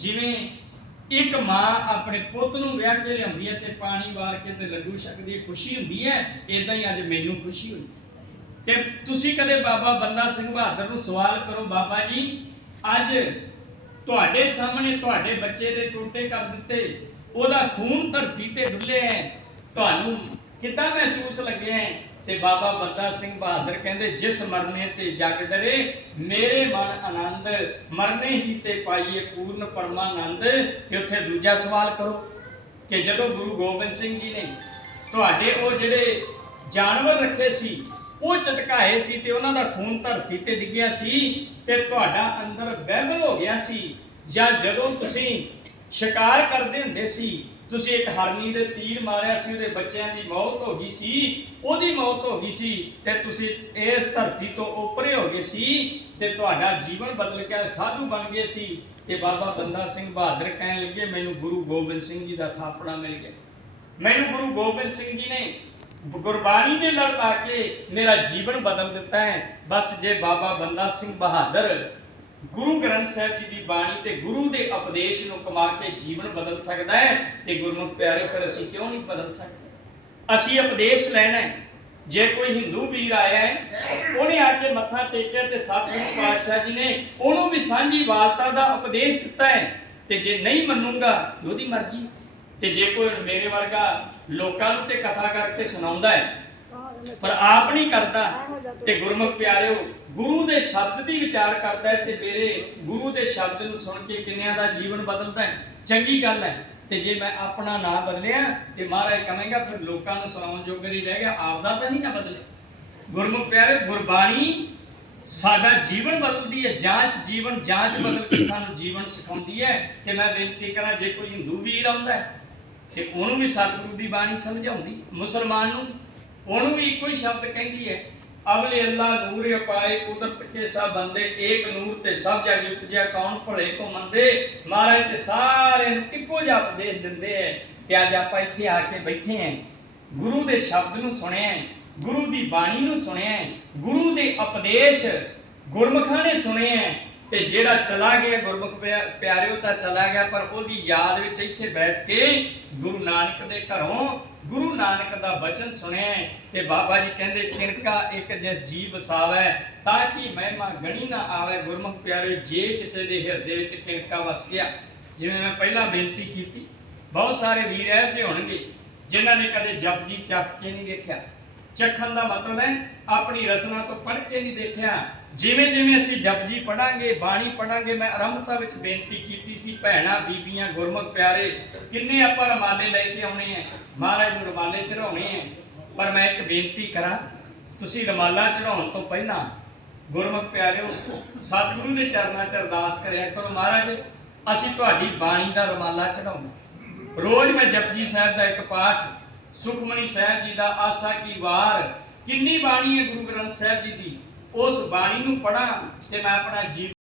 ਜਿਵੇਂ ਇੱਕ ਮਾਂ ਆਪਣੇ ਪੁੱਤ ਨੂੰ ਵਿਆਹ ਕੇ ਲਿਆਉਂਦੀ ਹੈ ਤੇ ਪਾਣੀ ਵਾਰ ਕੇ ਤੇ ਲੱਡੂ ਛਕਦੀ ਹੈ, ਖੁਸ਼ੀ ਹੁੰਦੀ ਹੈ ਇਦਾਂ ਹੀ ਅੱਜ ਮੈਨੂੰ ਖੁਸ਼ੀ ਹੋਈ। ਤੇ ਤੁਸੀਂ ਕਦੇ ਬਾਬਾ ਬੰਦਾ ਸਿੰਘ ਬਹਾਦਰ ਨੂੰ ਸਵਾਲ ਕਰੋ, ਬਾਬਾ ਜੀ, ਅੱਜ ਤੁਹਾਡੇ ਸਾਹਮਣੇ ਤੁਹਾਡੇ ਬੱਚੇ ਦੇ ਟੋਟੇ ਕਰ ਦਿੱਤੇ, ਉਹਦਾ ਖੂਨ ਧਰਤੀ ਤੇ ਡੁੱਲਿਆ ਹੈ, ਤੁਹਾਨੂੰ ਕਿੱਦਾਂ ਮਹਿਸੂਸ ਲੱਗਿਆ ਹੈ? ਤੇ ਬਾਬਾ ਬੰਦਾ ਸਿੰਘ ਬਹਾਦਰ ਕਹਿੰਦੇ, ਜਿਸ ਮਰਨੇ ਤੇ ਜਗ ਡਰੇ, ਮੇਰੇ ਮਨ ਆਨੰਦ, ਮਰਨੇ ਹੀ ਤੇ ਪਾਈਏ ਪੂਰਨ ਪਰਮਾਨੰਦ। ਤੇ ਉੱਥੇ ਦੂਜਾ ਸਵਾਲ ਕਰੋ ਕਿ ਜਦੋਂ ਗੁਰੂ ਗੋਬਿੰਦ ਸਿੰਘ ਜੀ ਨੇ ਤੁਹਾਡੇ ਉਹ ਜਿਹੜੇ ਜਾਨਵਰ ਰੱਖੇ ਸੀ, ਉਹ ਚਟਕਾਏ ਸੀ ਤੇ ਉਹਨਾਂ ਦਾ ਖੂਨ ਧਰਤੀ ਤੇ ਡਿੱਗਿਆ ਸੀ ਤੇ ਤੁਹਾਡਾ ਅੰਦਰ ਬਹਿਬਲ ਹੋ ਗਿਆ ਸੀ? ਜਾਂ ਜਦੋਂ ਤੁਸੀਂ ਸ਼ਿਕਾਰ ਕਰਦੇ ਹੁੰਦੇ ਸੀ ਤੁਸੀਂ ਇੱਕ ਹਰਨੀ ਦੇ ਤੀਰ ਮਾਰਿਆ ਸੀ, ਉਹਦੇ ਬੱਚਿਆਂ ਦੀ ਮੌਤ ਹੋ ਗਈ ਸੀ, ਉਹਦੀ ਮੌਤ ਹੋ ਗਈ ਸੀ ਤੇ ਤੁਸੀਂ ਇਸ ਧਰਤੀ ਤੋਂ ਉੱਪਰੇ ਹੋ ਗਏ ਸੀ ਤੇ ਤੁਹਾਡਾ ਜੀਵਨ ਬਦਲ ਗਿਆ ਸਾਧੂ ਬਣ ਗਏ ਸੀ ਤੇ ਬਾਬਾ ਬੰਦਾ ਸਿੰਘ ਬਹਾਦਰ ਕਹਿਣ ਲੱਗੇ, ਮੈਨੂੰ ਗੁਰੂ ਗੋਬਿੰਦ ਸਿੰਘ ਜੀ ਦਾ ਥਾਪੜਾ ਮਿਲ ਗਿਆ। ਮੈਨੂੰ ਗੁਰੂ ਗੋਬਿੰਦ ਸਿੰਘ ਜੀ ਨੇ ਗੁਰਬਾਣੀ ਦੇ ਲੜ ਲਾ ਕੇ ਮੇਰਾ ਜੀਵਨ ਬਦਲ ਦਿੱਤਾ ਹੈ। ਬਸ ਜੇ ਬਾਬਾ ਬੰਦਾ ਸਿੰਘ ਬਹਾਦਰ ਗੁਰੂ ਗ੍ਰੰਥ ਸਾਹਿਬ ਜੀ ਦੀ ਬਾਣੀ ਤੇ ਗੁਰੂ ਦੇ ਉਪਦੇਸ਼ ਨੂੰ ਕਮਾ ਕੇ ਜੀਵਨ ਬਦਲ ਸਕਦਾ ਹੈ ਤੇ ਗੁਰਮੁਖ ਪਿਆਰੇ ਫਿਰ ਅਸੀਂ ਕਿਉਂ ਨਹੀਂ ਬਦਲ ਸਕਦੇ? ਅਸੀਂ ਉਪਦੇਸ਼ ਲੈਣਾ ਹੈ। ਜੇ ਕੋਈ ਹਿੰਦੂ ਵੀਰ ਆਇਆ ਹੈ, ਉਹਨੇ ਆ ਕੇ ਮੱਥਾ ਟੇਕਿਆ ਤੇ ਸਤਿਗੁਰੂ ਪਾਤਸ਼ਾਹ ਜੀ ਨੇ ਉਹਨੂੰ ਵੀ ਸਾਂਝੀ ਵਾਰਤਾ ਦਾ ਉਪਦੇਸ਼ ਦਿੱਤਾ ਹੈ। ਤੇ ਜੇ ਨਹੀਂ ਮੰਨੂਗਾ, ਉਹਦੀ ਮਰਜ਼ੀ ਤੇ ਜੇ ਕੋਈ ਮੇਰੇ ਵਰਗਾ ਲੋਕਾਂ ਨੂੰ ਤੇ ਕਥਾ ਕਰਕੇ ਸੁਣਾਉਂਦਾ ਹੈ ਪਰ ਆਪ ਨਹੀਂ ਕਰਦਾ। ਤੇ ਗੁਰਮੁਖ ਪਿਆਰਿਓ, ਗੁਰੂ ਦੇ ਸ਼ਬਦ ਦੀ ਵਿਚਾਰ ਕਰਦਾ ਹੈ ਤੇ ਮੇਰੇ ਗੁਰੂ ਦੇ ਸ਼ਬਦ ਨੂੰ ਸੁਣ ਕੇ ਕਿੰਨਿਆਂ ਦਾ ਜੀਵਨ ਬਦਲਦਾ ਹੈ? ਚੰਗੀ ਗੱਲ ਹੈ। ਤੇ ਜੇ ਮੈਂ ਆਪਣਾ ਨਾਂ ਬਦਲਿਆ ਤੇ ਮਹਾਰਾਜ ਕਹਾਂਗਾ, ਫਿਰ ਲੋਕਾਂ ਨੂੰ ਸੁਣਾਉਣ ਜੋਗਾ ਨਹੀਂ ਰਹਿ ਗਿਆ, ਆਪਦਾ ਤਾਂ ਨਹੀਂ ਨਾ ਬਦਲੇ। ਗੁਰਮੁਖ ਪਿਆਰੇ ਗੁਰਬਾਣੀ ਸਾਡਾ ਜੀਵਨ ਬਦਲਦੀ ਹੈ, ਜਾਂਚ ਜੀਵਨ, ਜਾਂਚ ਬਦਲ ਕੇ ਸਾਨੂੰ ਜੀਵਨ ਸਿਖਾਉਂਦੀ ਹੈ। ਤੇ ਮੈਂ ਬੇਨਤੀ ਕਰਾਂ, ਜੇ ਕੋਈ ਹਿੰਦੂ ਵੀਰ ਆਉਂਦਾ ਹੈ, ਤੇ ਉਹਨੂੰ ਵੀ ਸਤਿਗੁਰੂ ਦੀ ਬਾਣੀ ਸਮਝਾਉਂਦੀ, ਮੁਸਲਮਾਨ ਨੂੰ ਉਹਨੂੰ ਵੀ ਇੱਕੋ ਹੀ ਸ਼ਬਦ ਕਹਿੰਦੀ ਹੈ, ਅਵਲੇ ਅੱਲਾ ਨੂਰ ਅਪਾਏ, ਕੁਦਰਤ ਕੇ ਸਭ ਬੰਦੇ, ਏਕ ਨੂਰ ਤੇ ਸਭ ਜਗ ਉਪਜਿਆ, ਕੌਣ ਭਲੇ ਕੋ ਮੰਦੇ? ਮਹਾਰਾਜ ਤੇ ਸਾਰੇ ਨੂੰ ਇੱਕੋ ਜਿਹਾ ਉਪਦੇਸ਼ ਦਿੰਦੇ ਐ ਤੇ ਅੱਜ ਆਪਾਂ ਇੱਥੇ ਆ ਕੇ ਬੈਠੇ ਆਂ ਗੁਰੂ ਦੇ ਸ਼ਬਦ ਨੂੰ ਸੁਣਿਆ ਗੁਰੂ ਦੀ ਬਾਣੀ ਨੂੰ ਸੁਣਿਆ ਗੁਰੂ ਦੇ ਉਪਦੇਸ਼ ਗੁਰਮੁਖਾਂ ਨੇ ਸੁਣਿਆ ਤੇ ਜਿਹੜਾ ਚਲਾ ਗਿਆ ਗੁਰਮੁਖ ਪਿਆ- ਪਿਆਰਿਓ ਤਾਂ ਚਲਾ ਗਿਆ, ਪਰ ਉਹਦੀ ਯਾਦ ਵਿੱਚ ਇੱਥੇ ਬੈਠ ਕੇ ਗੁਰੂ ਨਾਨਕ ਦੇ ਘਰੋਂ ਗੁਰੂ ਨਾਨਕ ਦਾ ਬਚਨ ਸੁਣਿਆ ਤੇ ਬਾਬਾ ਜੀ ਕਹਿੰਦੇ ਕਿਣਕਾ ਇੱਕ ਜਿਸ ਜੀ ਵਸਾਵੈ, ਤਾਂ ਕਿ ਮਹਿਮਾ ਗਣੀ ਨਾ ਆਵੇ ਗੁਰਮੁਖ ਪਿਆਰੇ ਜੇ ਕਿਸੇ ਦੇ ਹਿਰਦੇ ਵਿੱਚ ਕਿਣਕਾ ਵਸ ਗਿਆ। ਜਿਵੇਂ ਮੈਂ ਪਹਿਲਾਂ ਬੇਨਤੀ ਕੀਤੀ, ਬਹੁਤ ਸਾਰੇ ਵੀਰ ਇਹੋ ਜਿਹੇ ਹੋਣਗੇ ਜਿਨ੍ਹਾਂ ਨੇ ਕਦੇ ਜਪਜੀ ਚੱਕ ਕੇ ਨਹੀਂ ਵੇਖਿਆ। ਚੱਖਣ ਦਾ ਮਤਲਬ ਹੈ ਆਪਣੀ ਰਸਨਾ ਤੋਂ ਪੜ੍ਹ ਕੇ ਨਹੀਂ ਦੇਖਿਆ। ਜਿਵੇਂ ਜਿਵੇਂ ਅਸੀਂ ਜਪਜੀ ਪੜਾਂਗੇ ਬਾਣੀ ਪੜਾਂਗੇ ਮੈਂ ਆਰੰਭਤਾ ਵਿੱਚ ਬੇਨਤੀ ਕੀਤੀ ਸੀ, ਭੈਣਾ, ਬੀਬੀਆਂ, ਗੁਰਮੁਖ, ਪਿਆਰੇ, ਕਿੰਨੇ ਆਪਾਂ ਰਮਾਲੇ ਲੈ ਕੇ ਆਉਣੇ ਆ ਮਹਾਰਾਜ ਨੂੰ ਰਮਾਲੇ ਚੜਾਉਣੇ ਆ ਪਰ ਮੈਂ ਇੱਕ ਬੇਨਤੀ ਕਰਾਂ, ਤੁਸੀਂ ਰਮਾਲਾ ਚੜਾਉਣ ਤੋਂ ਪਹਿਲਾਂ ਗੁਰਮੁਖ ਪਿਆਰਿਓ, ਸਤਿਗੁਰੂ ਦੇ ਚਰਨਾਂ 'ਚ ਅਰਦਾਸ ਕਰਿਆ ਕਰੋ ਮਹਾਰਾਜ, ਅਸੀਂ ਤੁਹਾਡੀ ਬਾਣੀ ਦਾ ਰਮਾਲਾ ਚੜਾਉਣਾ ਰੋਜ਼ ਮੈਂ ਜਪਜੀ ਸਾਹਿਬ ਦਾ ਇੱਕ ਪਾਠ ਸੁਖਮਨੀ ਸਾਹਿਬ ਜੀ ਦਾ ਆਸਾ ਕੀ ਵਾਰ? ਕਿੰਨੀ ਬਾਣੀ ਹੈ ਗੁਰੂ ਗ੍ਰੰਥ ਸਾਹਿਬ ਜੀ ਦੀ? ਉਸ ਬਾਣੀ ਨੂੰ ਪੜਾਂ ਤੇ ਮੈਂ ਆਪਣਾ ਜੀਵਨ